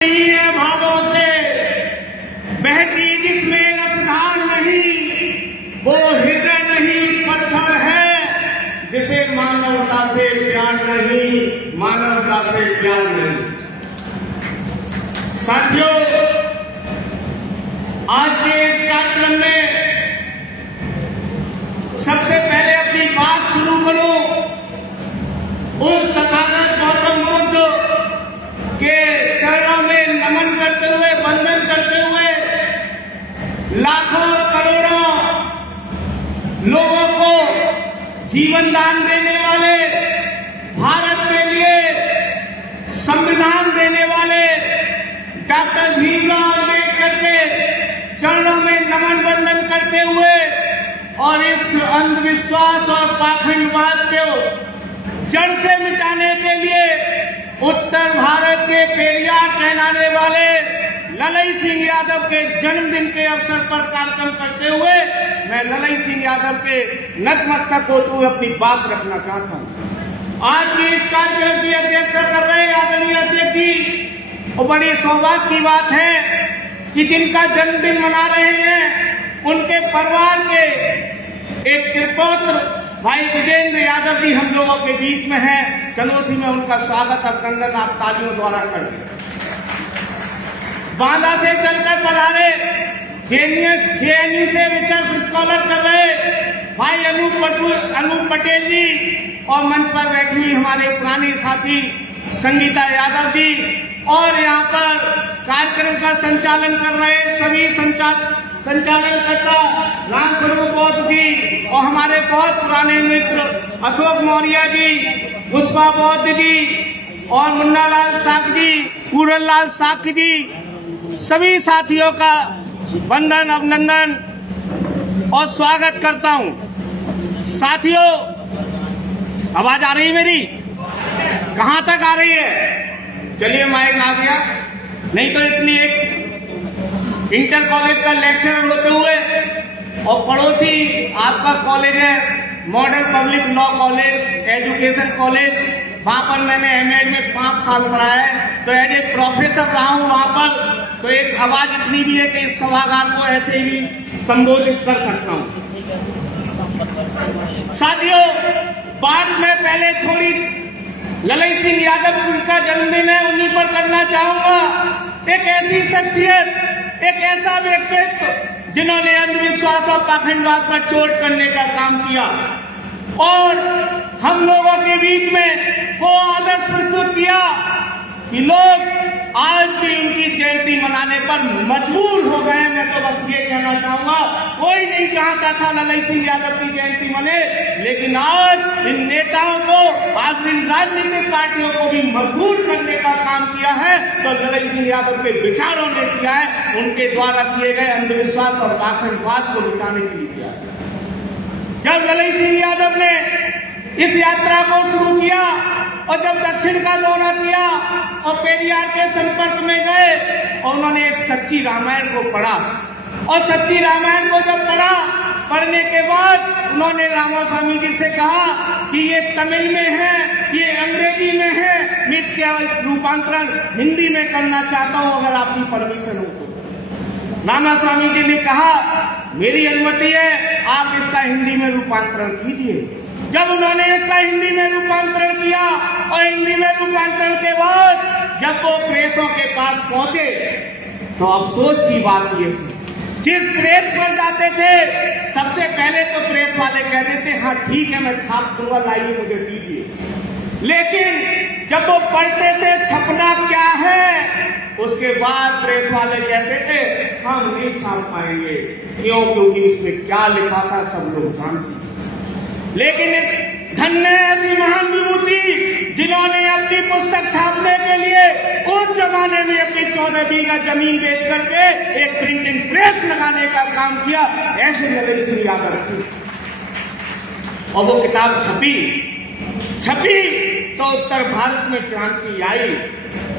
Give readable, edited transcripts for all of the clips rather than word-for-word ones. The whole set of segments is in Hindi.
नहीं है भावों से बहती जिसमें रसधार नहीं, वो हृदय नहीं पत्थर है जिसे मानवता से प्यार नहीं, मानवता से प्यार नहीं। साथियों, आज के इस कार्यक्रम में सबसे पहले अपनी बात शुरू करूं उस तथागत गौतम बुद्ध के चरणों में नमन करते हुए, वंदन करते हुए, लाखों करोड़ों लोगों को जीवन दान देने वाले, भारत के लिए संविधान देने वाले डॉक्टर भीमराव अम्बेडकर के चरणों में नमन वंदन करते हुए और इस अंधविश्वास और पाखंडवाद को जड़ से मिटाने के लिए उत्तर भारत के पेरियार कहलाने वाले ललई सिंह यादव के जन्मदिन के अवसर पर कार्यक्रम करते हुए मैं ललई सिंह यादव के नतमस्तक होते हुए अपनी बात रखना चाहता हूं। आज की इस कार्यक्रम की अध्यक्षता कर रहे आदरणीय अध्यक्ष जी, और बड़ी सौभाग्य की बात है कि जिनका जन्मदिन मना रहे हैं उनके परिवार के एक त्रिपुत्र भाई विजेंद्र यादव जी हम लोगों के बीच में है। चलो उसी में उनका स्वागत अभिनंदन आप तालियों द्वारा कर दें। बांदा से चलकर पधारे जेएनयू से रिसर्च स्कॉलर कर रहे भाई अनूप पटेल जी और मंच पर बैठी हुई हमारे पुराने साथी संगीता यादव जी और यहाँ पर कार्यक्रम का संचालन कर रहे सभी संचालनकर्ता रामस्वरूप बौद्ध जी और हमारे बहुत पुराने मित्र अशोक मौर्य जी, पुष्पा बौद्ध जी और मुन्नालाल साक जी, पूरनलाल साक जी, सभी साथियों का वंदन अभिनंदन और स्वागत करता हूं। साथियों, आवाज आ रही है मेरी? कहां तक आ रही है? चलिए माइक आ गया, नहीं तो इतनी एक इंटर कॉलेज का लेक्चरर होते हुए और पड़ोसी आपका कॉलेज है model public law college education college, वहां पर मैंने एमएड में 5 साल पढ़ा है, तो एज ए प्रोफेसर रहा हूं वहां पर, तो एक आवाज इतनी भी है कि इस सभागार को ऐसे ही संबोधित कर सकता हूं। साथियों, बात में पहले थोड़ी ललई सिंह यादव उनका जन्मदिन है उन्हीं पर करना चाहूंगा। एक ऐसी शख्सियत, एक ऐसा व्यक्तित्व जिन्होंने अंधविश्वास और पाखंडवाद पर चोट करने का काम किया और हम लोगों के बीच में वो आदर्श प्रस्तुत किया कि लोग आज भी उनकी जयंती मनाने पर मजबूर हो गए। मैं तो बस ये कहना चाहूंगा, कोई नहीं चाहता था ललई सिंह यादव की जयंती मने, लेकिन आज इन नेताओं को, आज इन राजनीतिक पार्टियों को भी मजबूर करने का काम किया है तो ललई सिंह यादव के विचारों ने किया है, उनके द्वारा किए गए अंधविश्वास और पाखंडवाद को मिटाने के लिए किया। जब ललई सिंह यादव ने इस यात्रा को शुरू किया और जब दक्षिण का दौरा किया और पेरियार के संपर्क में गए और उन्होंने एक सच्ची रामायण को पढ़ा और सच्ची रामायण को जब पढ़ने के बाद उन्होंने रामास्वामी जी से कहा कि ये तमिल में है, ये अंग्रेजी में है, मैं इसका रूपांतरण हिंदी में करना चाहता हूं, अगर आपकी परमिशन हो तो। रामास्वामी जी ने कहा मेरी अनुमति है, आप इसका हिंदी में रूपांतरण कीजिए। जब उन्होंने इसका हिंदी में रूपांतरण किया और हिंदी में रूपांतरण के बाद जब वो प्रेसों के पास पहुंचे तो अफसोस की बात ये, जिस प्रेस पर जाते थे सबसे पहले तो प्रेस वाले कहते थे हाँ ठीक है मैं छाप दूंगा, लाइए मुझे दीजिए, लेकिन जब वो पढ़ते थे छपना क्या है उसके बाद प्रेस वाले कहते थे हम नहीं छाप पाएंगे, क्यों? क्योंकि इसमें क्या लिखा था सब लोग जानते। लेकिन इस धन्य ऐसी महान विभूति जिन्होंने अपनी पुस्तक छापने के लिए उस जमाने में अपनी 14 बीघा जमीन बेच करके एक प्रिंटिंग प्रेस लगाने का काम किया, ऐसे ललई सिंह यादव थी। और वो किताब छपी तो उत्तर भारत में क्रांति आई,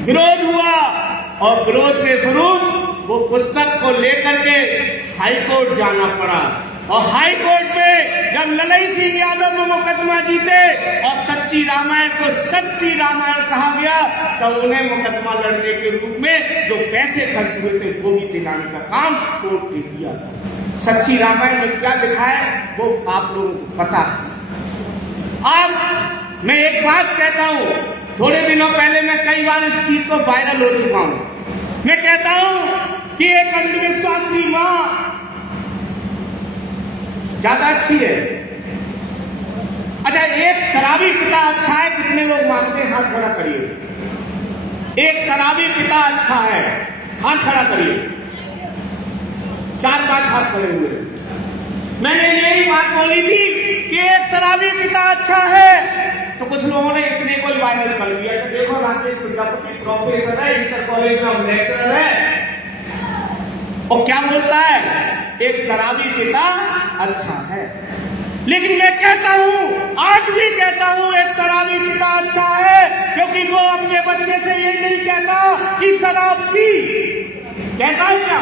विरोध हुआ और विरोध के स्वरूप वो पुस्तक को लेकर के हाईकोर्ट जाना पड़ा और हाई कोर्ट में जब ललई सिंह यादव ने मुकदमा जीते और सच्ची रामायण को सच्ची रामायण कहा गया, तब उन्हें मुकदमा लड़ने के रूप में जो पैसे खर्च हुए थे वो भी दिलाने का काम कोर्ट ने किया था। सच्ची रामायण में क्या लिखा है वो आप लोगों को पता है। अब मैं एक बात कहता हूं, थोड़े दिनों पहले मैं कई बार इस चीज को वायरल हो चुका हूं। मैं कहता हूं कि एक अंधविश्वासी मां ज्यादा अच्छी है। अच्छा, एक शराबी पिता अच्छा है, कितने लोग मानते हैं? हाथ खड़ा करिए। एक शराबी पिता अच्छा है, हाथ खड़ा करिए। 4-5 हाथ खड़े हुए। मैंने यही बात बोली थी कि एक शराबी पिता अच्छा है, तो कुछ लोगों ने इतने को वायरल कर दिया कि देखो राकेश प्रजापति प्रोफेसर है, इंटर कॉलेज में लेक्चरर है, और क्या बोलता है? एक शराबी पिता अच्छा है। लेकिन मैं कहता हूं, आज भी कहता हूं, एक शराबी पिता अच्छा है, क्योंकि वो अपने बच्चे से ये नहीं कहता कि शराब पी। कहता है क्या?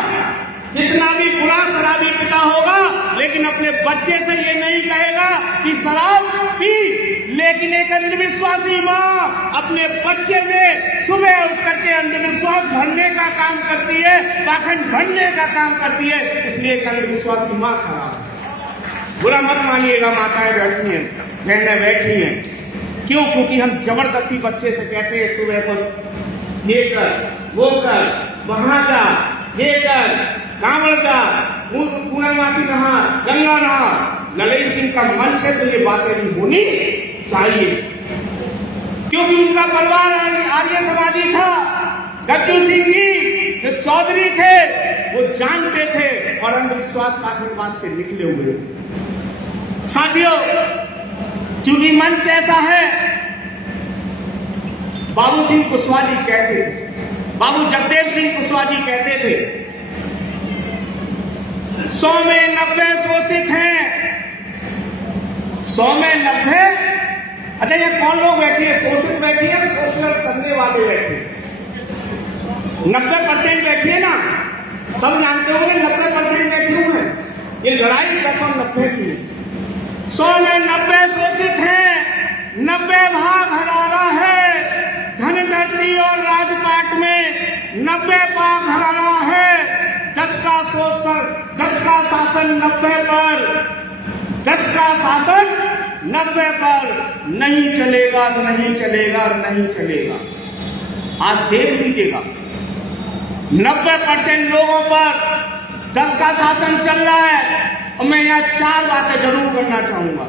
कितना भी बुरा शराबी पिता होगा, लेकिन अपने बच्चे से ये नहीं कहेगा कि शराब पी। लेकिन एक अंधविश्वासी माँ अपने बच्चे में सुबह उठ करके अंधविश्वास भरने का काम करती है, पाखंड भरने का काम करती है। इसलिए एक अंधविश्वासी माँ खराब है। बुरा मत मानिएगा, माताएं बैठी हैं, बहनें बैठी हैं। क्यों? क्योंकि हम जबरदस्ती बच्चे से कहते हैं सुबह को ये कर, वो कर, वहां जा, ये कर, कांवड़ का, पूर्णमासी नहा, गंगा नहा। ललित सिंह का मन से तो ये बातें नहीं होनी चाहिए, क्योंकि उनका परिवार आर्य समाजी था। गद्दू सिंह जी जो चौधरी थे वो जानते थे और अंधविश्वास पाखंडवाद से निकले हुए। साथियों, चूंकि मंच ऐसा है, बाबू सिंह कुशवाहा जी कहते थे, बाबू जगदेव सिंह कुशवाहा जी कहते थे 100 में 90 शोषित हैं, 100 में 90। अच्छा, ये कौन लोग बैठी है? शोषित बैठी है, शोषण करने वाले बैठे, 90% बैठी है ना। सब जानते होंगे 90% बैठे हुए हैं। ये लड़ाई 10-90 की है। 100 में 90 शोषित हैं, 90 भाग हरारा है। धन धरती और राजपाट में 90 भाग हरारा है। 10 का शोषण, 10 का शासन 90 पर, 10 का शासन 90 पर नहीं चलेगा, नहीं चलेगा, नहीं चलेगा। आज देख लीजिएगा 90% लोगों पर 10 का शासन चल रहा है। और मैं यहाँ 4 बातें जरूर करना चाहूंगा,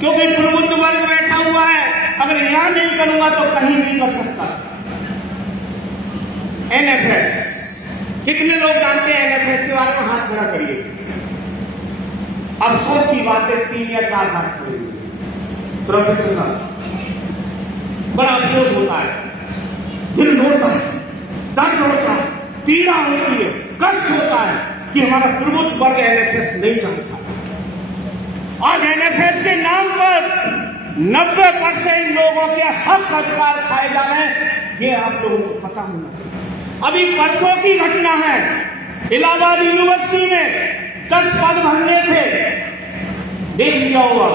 क्योंकि प्रबुद्ध वर्ग बैठा हुआ है। अगर यहां नहीं करूंगा तो कहीं नहीं कर सकता। एनएफएस, कितने लोग जानते हैं एनएफएस के बारे में? हाथ खड़ा करिए। अफसोस की बात है 3 या 4 हाथ खड़े हुए। प्रोफेसर साहब, बड़ा अफसोस होता है, दिल होता है, दर्द होता है, पीड़ा होती है, कष्ट होता है कि हमारा प्रबुद्ध वर्ग एनएफएस नहीं चाहता। आज एनएफएस के नाम पर 90% लोगों के हक अधिकार खाए जा रहे हैं, ये आप लोगों को पता होना चाहिए। अभी परसों की घटना है, इलाहाबाद यूनिवर्सिटी में 10 पद भरने थे, देख लिया होगा।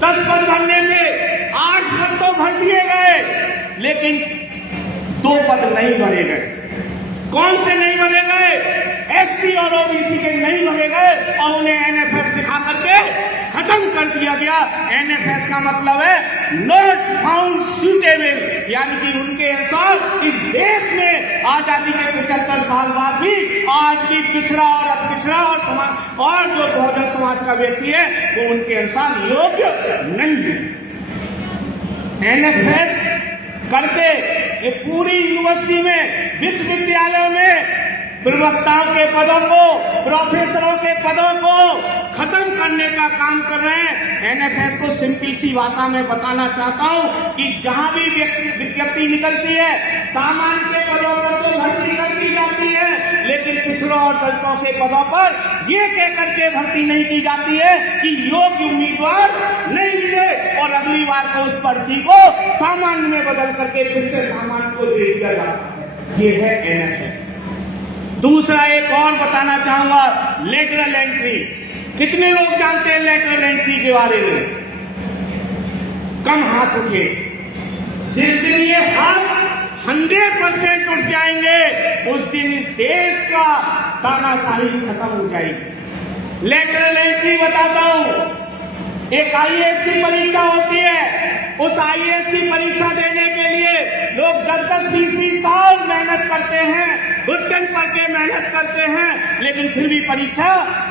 10 पद भरने थे, 8 पद तो भर दिए गए, लेकिन 2 पद नहीं भरे गए। कौन से नहीं भरे गए? एससी और ओबीसी के नहीं भरे गए और उन्हें एनएफएस दिखा करके खत्म कर दिया गया। एनएफएस का मतलब है नॉट फाउंड सूटेबल, यानी कि उनके अनुसार इस देश में आजादी के 75 साल बाद भी आज भी पिछड़ा और अपिछड़ा और समाज और जो बहुजन समाज का व्यक्ति है वो उनके अनुसार योग्य नहीं है। एनएफएस करके ये पूरी यूनिवर्सिटी में, विश्वविद्यालयों में प्रवक्ताओं के पदों को, प्रोफेसरों के पदों को खत्म करने का काम कर रहे हैं। एनएफएस को सिंपल सी बात में बताना चाहता हूं कि जहां भी विज्ञप्ति निकलती है, सामान्य के पदों पर तो भर्ती कर दी जाती है, लेकिन पिछड़ों और दलितों के पदों पर ये कह करके भर्ती नहीं की जाती है कि योग्य उम्मीदवार नहीं मिले, और अगली बार को उस भर्ती को सामान्य में बदल करके फिर से सामान्य को दे दिया जाता है। ये है एनएफएस। दूसरा एक और बताना चाहूंगा, लेटरल एंट्री। कितने लोग जानते हैं लेटरल एंट्री के बारे में? कम हाथ उठे। जिस दिन ये हाथ 100% उठ जाएंगे, उस दिन इस देश का तानाशाही खत्म हो जाएगी। लेटरल एंट्री बताता हूं, एक आईएएस की परीक्षा होती है, उस आईएएस की परीक्षा देने के लिए लोग 10-10, 20-20 साल मेहनत करते हैं, घुटन पढ़ के मेहनत करते हैं, लेकिन फिर भी परीक्षा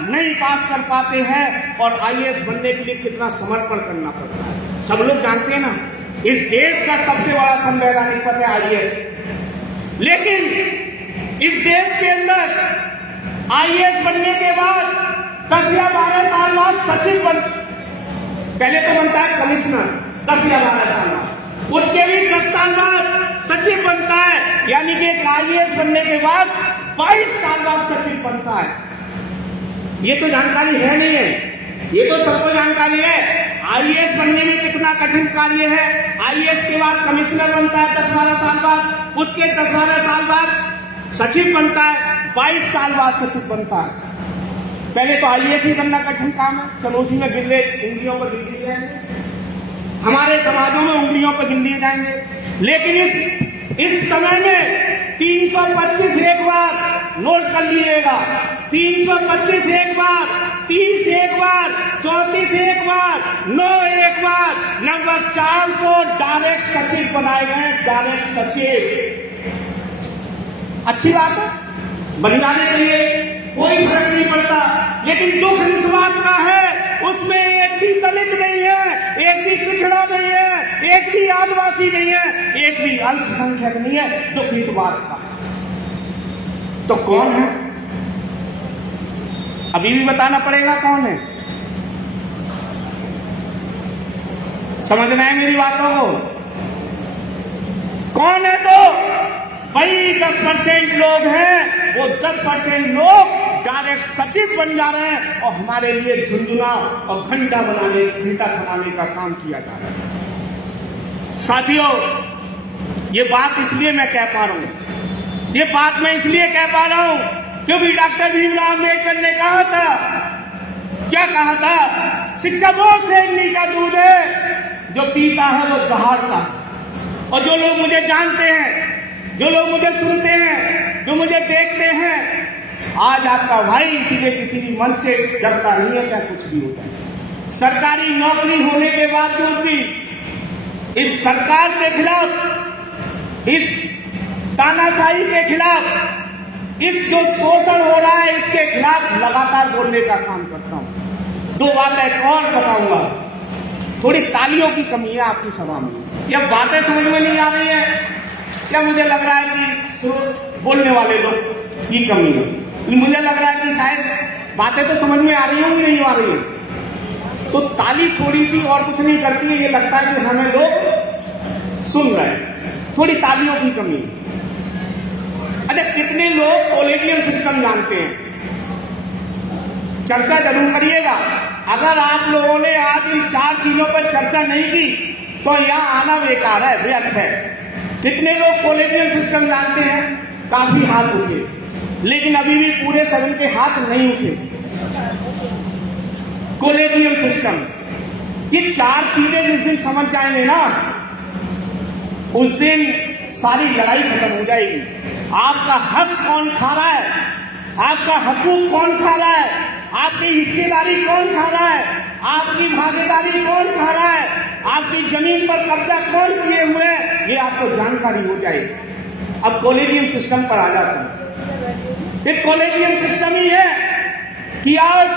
नहीं पास कर पाते हैं। और आईएएस बनने के लिए कितना समर्पण करना पड़ता है, सब लोग जानते हैं ना। इस देश का सबसे बड़ा संवैधानिक पद है आईएएस, लेकिन इस देश के अंदर आईएएस बनने के बाद 10 या 12 साल बाद सचिव पहले तो बनता है कमिश्नर 10 या 12 साल बाद, उसके भी 10 साल बाद सचिव बनता है, यानी कि एक आईएएस बनने के बाद 22 साल बाद सचिव बनता है। ये तो जानकारी है नहीं है, ये तो सबको जानकारी है आईएएस बनने में कितना कठिन कार्य है। आईएएस के बाद कमिश्नर बनता है 10-12 साल बाद, उसके 10-12 साल बाद सचिव बनता है, 22 साल बाद सचिव बनता है। पहले तो आईएएस ही बनना कठिन काम है, चलो उसी में गिन ले, उंगलियों पर गिन लिए जाएंगे, हमारे समाजों में उंगलियों पर गिन लिए जाएंगे। लेकिन इस समय में 325 एक बार नोट कर लीजिएगा, 325 एक बार, 30 एक बार, 34 एक बार, 9 एक बार, लगभग 400 डायरेक्ट सचिव बनाए गए। डायरेक्ट सचिव अच्छी बात है, बन जाने के लिए कोई फर्क नहीं पड़ता, लेकिन दुख इस बात का है उसमें एक भी दलित नहीं है, एक भी पिछड़ा नहीं है, एक भी आदिवासी नहीं है, एक भी अल्पसंख्यक नहीं है। दुख इस बात का तो कौन है, अभी भी बताना पड़ेगा कौन है। समझना है मेरी बातों को, कौन है? तो वही 10% लोग हैं, वो 10% लोग डायरेक्ट सचिव बन जा रहे हैं और हमारे लिए झुंझुना और घंटा थमाने का काम किया जा रहा है। साथियों, ये बात इसलिए मैं कह पा रहा हूं, ये बात मैं इसलिए कह पा रहा हूं क्योंकि डॉक्टर भीमराव अम्बेडकर ने कहा था, क्या कहा था? शिक्षा वो सेवनी का दूध है जो पीता है वो दहाड़ता है। और जो लोग मुझे जानते हैं, जो लोग मुझे सुनते हैं, जो मुझे देखते हैं, आज आपका भाई इसीलिए किसी भी मन से डरता नहीं है, चाहे कुछ भी होता है। सरकारी नौकरी होने के बावजूद भी इस सरकार के खिलाफ, इस तानाशाही के खिलाफ, इस जो शोषण हो रहा है इसके खिलाफ लगातार बोलने का काम करता हूं। 2 बातें और बताऊंगा, थोड़ी तालियों की कमी है आपकी सभा में, या बातें समझ में नहीं आ रही है, या मुझे लग रहा है कि बोलने वाले लोग की कमी है। मुझे लग रहा है कि शायद बातें तो समझ में आ रही होंगी, नहीं आ रही है, तो ताली थोड़ी सी और कुछ नहीं करती है, ये लगता है कि हमें लोग सुन रहे हैं, थोड़ी तालियों की कमी। अच्छा, कितने लोग कॉलेजियम सिस्टम जानते हैं? चर्चा जरूर करिएगा। अगर आप लोगों ने आज इन 4 चीजों पर चर्चा नहीं की तो यहां आना बेकार है, व्यर्थ है। कितने लोग कॉलेजियम सिस्टम जानते हैं? काफी हाथ उठे, लेकिन अभी भी पूरे सदन के हाथ नहीं उठे। कॉलेजियम सिस्टम, ये 4 चीजें जिस दिन समझ जाएंगे ना, उस दिन सारी लड़ाई खत्म हो जाएगी। आपका हक कौन खा रहा है, आपका हकूक कौन खा रहा है, आपकी हिस्सेदारी कौन खा रहा है, आपकी भागीदारी कौन खा रहा है, आपकी जमीन पर कब्जा कौन किए हुए हैं, ये आपको जानकारी हो जाएगी। अब कॉलेजियम सिस्टम पर आ जाता हूं। एक कॉलेजियम सिस्टम ही है कि आज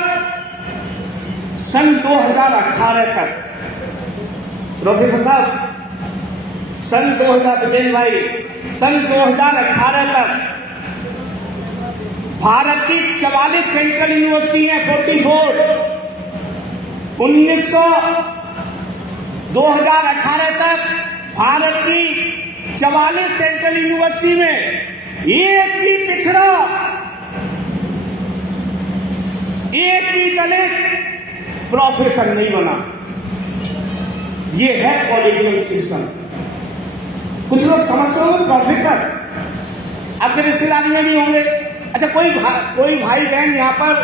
सन 2018 तक, प्रोफेसर साहब, सन 2018 तक भारत की 44 सेंट्रल यूनिवर्सिटी है, 44। 2018 तक भारत की 44 सेंट्रल यूनिवर्सिटी में एक भी पिछड़ा, एक भी दलित प्रोफेसर नहीं बना। ये है कॉलेजियम सिस्टम। कुछ लोग समझते होंगे प्रोफेसर आपके रिश्तेदारी में भी होंगे। अच्छा, कोई भाई बहन यहाँ पर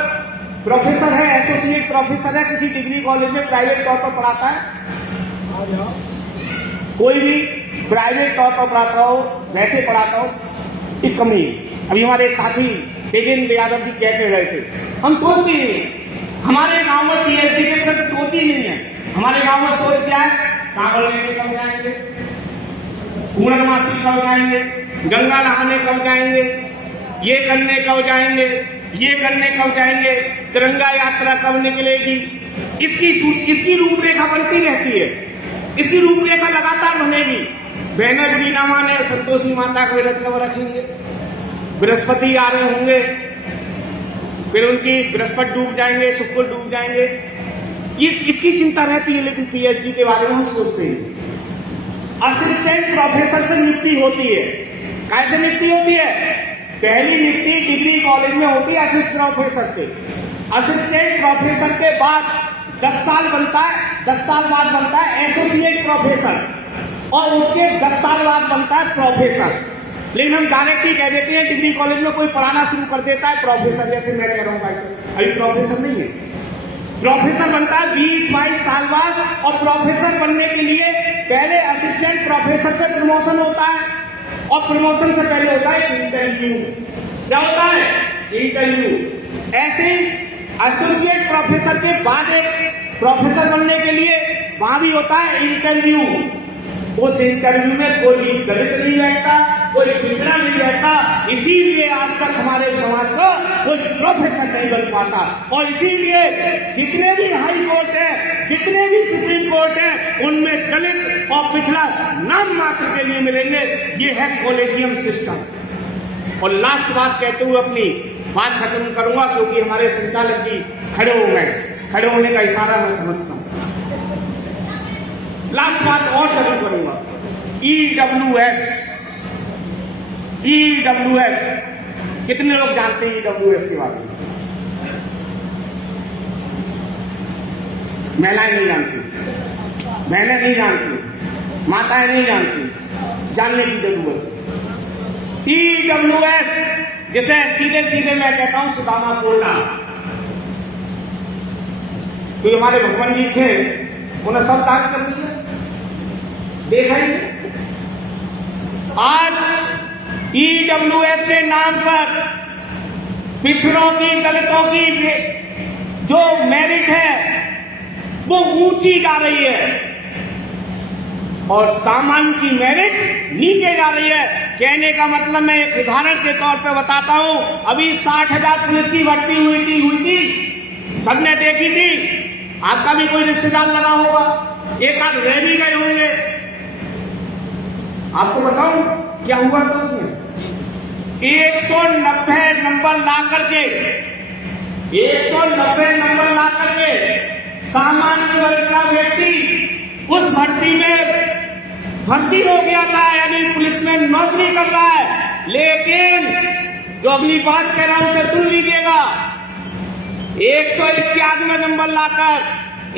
प्रोफेसर है, एसोसिएट प्रोफेसर है, किसी डिग्री कॉलेज में प्राइवेट तौर पर पढ़ाता है? कोई भी प्राइवेट तौर पर पढ़ाता हो, वैसे पढ़ाता हो, एक कमी। अभी हमारे एक साथी तेजेंद्र यादव जी कह के गए थे, हम सोचते हैं हमारे गांव में पीएचडी के प्रति सोच ही नहीं है। हमारे गांव में सोच क्या है, कांवड़ लेने कब जाएंगे, पूर्णमासी कब जाएंगे, गंगा नहाने कब जाएंगे, ये करने कब जाएंगे, ये करने कब जाएंगे, तिरंगा यात्रा कब निकलेगी। इसकी रूपरेखा बनती रहती है, इसकी रूपरेखा लगातार बनेगी। बहनें भी ना माने, संतोषी माता को व्रत कब रखेंगे, बृहस्पति आ रहे होंगे, फिर उनकी बृहस्पति डूब जाएंगे, शुक्र डूब जाएंगे, इसकी चिंता रहती है। लेकिन पीएचडी के बारे में हम सोचते हैं। असिस्टेंट प्रोफेसर से नियुक्ति होती है। कैसे नियुक्ति होती है? पहली नियुक्ति डिग्री कॉलेज में होती है असिस्टेंट प्रोफेसर से। असिस्टेंट प्रोफेसर के बाद 10 साल बनता है, 10 साल बाद बनता है एसोसिएट प्रोफेसर, और उसके 10 साल बाद बनता है प्रोफेसर। लेकिन हम डायरेक्टली कह देते हैं, डिग्री कॉलेज में कोई पढ़ाना शुरू कर देता है प्रोफेसर, जैसे मैं कह रहा हूँ वैसे। अभी प्रोफेसर नहीं है, प्रोफेसर बनता है 20-22 साल बाद। और प्रोफेसर बनने के लिए पहले असिस्टेंट प्रोफेसर से प्रमोशन होता है, और प्रमोशन से पहले होता है इंटरव्यू। क्या होता है? इंटरव्यू। ऐसे ही एसोसिएट प्रोफेसर के बाद एक प्रोफेसर बनने के लिए वहां भी होता है इंटरव्यू। उस इंटरव्यू में कोई दलित नहीं बैठता, कोई पिछड़ा नहीं बैठता, इसीलिए आज तक हमारे समाज का कोई प्रोफेसर नहीं बन पाता। और इसीलिए जितने भी हाई कोर्ट है, जितने भी सुप्रीम कोर्ट है, उनमें दलित और पिछड़ा नाम मात्र के लिए मिलेंगे। ये है कॉलेजियम सिस्टम। और लास्ट बात कहते हुए अपनी बात खत्म करूंगा, क्योंकि हमारे संचालक जी खड़े हो गए। खड़े होने का इशारा मैं समझता हूं। लास्ट बात और चालू करूंगा। ईडब्ल्यूएस कितने लोग जानते हैं ईडब्ल्यूएस के बारे में? महिलाएं नहीं जानती, बहनें नहीं जानती, माताएं नहीं जानती, जानने की जरूरत। ईडब्ल्यूएस जिसे सीधे सीधे मैं कहता हूं सुदामा कोटा। तो हमारे भगवान जी थे, उन्हें सब ताक कर दिया, देखा ही। आज ईडब्ल्यूएस के नाम पर पिछड़ों की, दलितों की जो मेरिट है वो ऊंची जा रही है, और सामान्य की मेरिट नीचे जा रही है। कहने का मतलब मैं एक उदाहरण के तौर पे बताता हूं। अभी 60,000 पुलिस की भर्ती हुई थी, सबने देखी थी। आपका भी कोई रिश्तेदार लगा होगा, एक आध रह भी गए होंगे। आपको बताऊं क्या हुआ था उसमें? 190 नंबर ला करके, 190 नंबर ला करके सामान्य वर्ग का व्यक्ति उस भर्ती में भर्ती हो गया था, यानी पुलिस में नौकरी कर रहा है। लेकिन जो अगली बात कह रहा हूं उसे सुन लीजिएगा। 191 नंबर लाकर,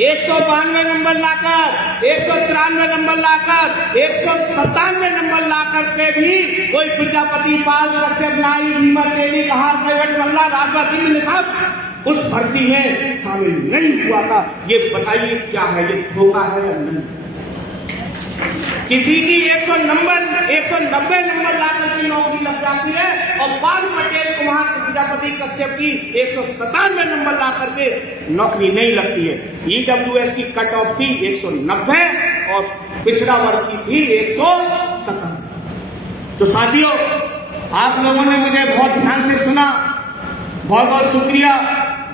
192 नंबर लाकर, 193 नंबर लाकर, 197 नंबर लाकर के भी कोई प्रजापति, पाल, कश्यप, नाई, भीमर, तेली, कहार, प्रगट, मल्ला, राजभर, निसाब उस भर्ती में शामिल नहीं हुआ था। ये बताइए क्या है, ये धोखा है या नहीं? किसी की 190 नंबर लाकर की नौकरी लग जाती है, और पाल, पटेल, कुमार, प्रजापति, कश्यप की 197 नंबर लाकर के नौकरी नहीं लगती है। ईडब्ल्यूएस की कट ऑफ थी 190 और पिछड़ा वर्ग की थी 157। तो साथियों, आप लोगों ने मुझे बहुत ध्यान से सुना, बहुत बहुत शुक्रिया,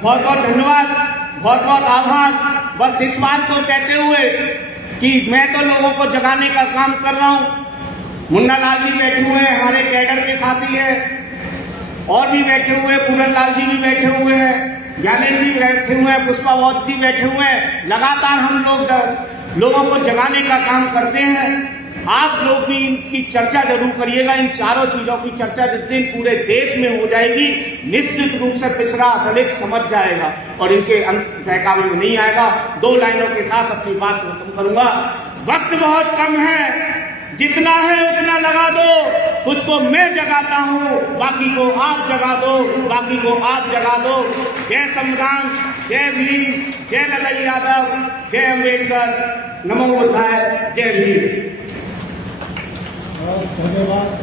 बहुत बहुत धन्यवाद, बहुत बहुत आभार। बस इस बात को कहते हुए कि मैं तो लोगों को जगाने का काम कर रहा हूं। मुन्ना लाल जी बैठे हुए हैं, हमारे कैडर के साथी हैं, और भी बैठे हुए हैं, पूरन लाल जी भी बैठे हुए हैं, ज्ञानेंद्र जी बैठे हुए हैं, पुष्पा वौत जी बैठे हुए हैं। लगातार हम लोग लोगों को जगाने का काम करते हैं। आप लोग भी इनकी चर्चा जरूर करिएगा। इन चारों चीजों की चर्चा जिस दिन पूरे देश में हो जाएगी, निश्चित रूप से पिछड़ा दलित समझ जाएगा और इनके अंत बहकावे में नहीं आएगा। 2 लाइनों के साथ अपनी बात खत्म करूंगा। वक्त बहुत कम है, जितना है उतना लगा दो। कुछ को मैं जगाता हूँ, बाकी को आप जगा दो, बाकी को आप जगा दो। जय संविधान, जय भीम, जय ललन यादव, जय अम्बेडकर, नमो बुद्धाय, जय भीम। धन्यवाद।